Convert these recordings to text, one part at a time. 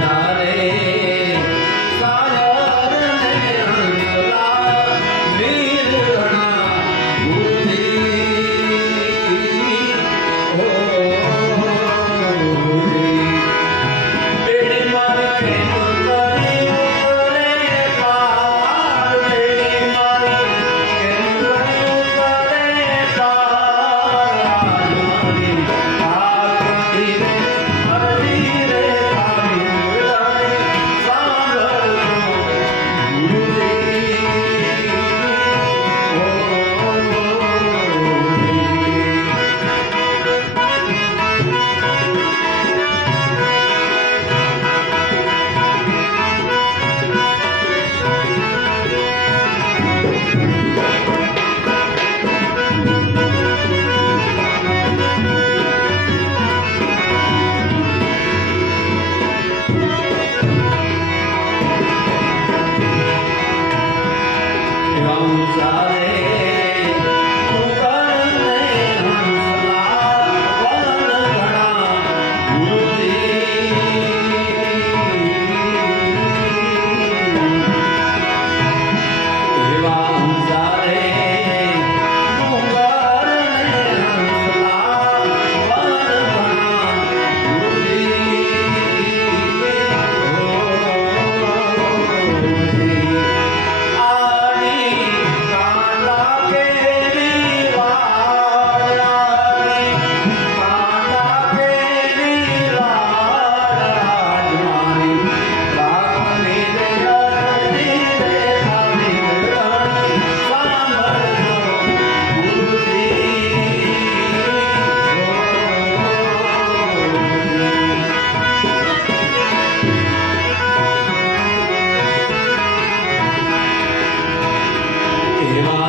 તારે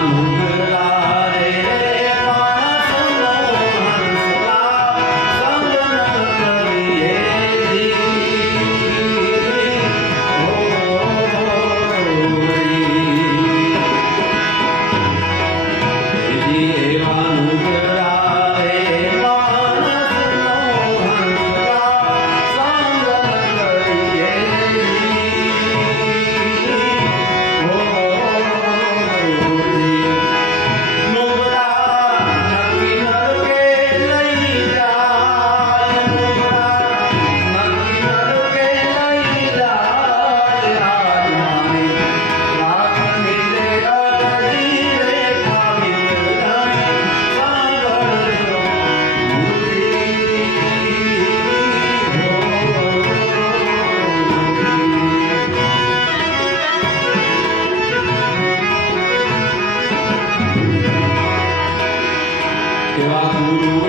Hallelujah. Hallelujah.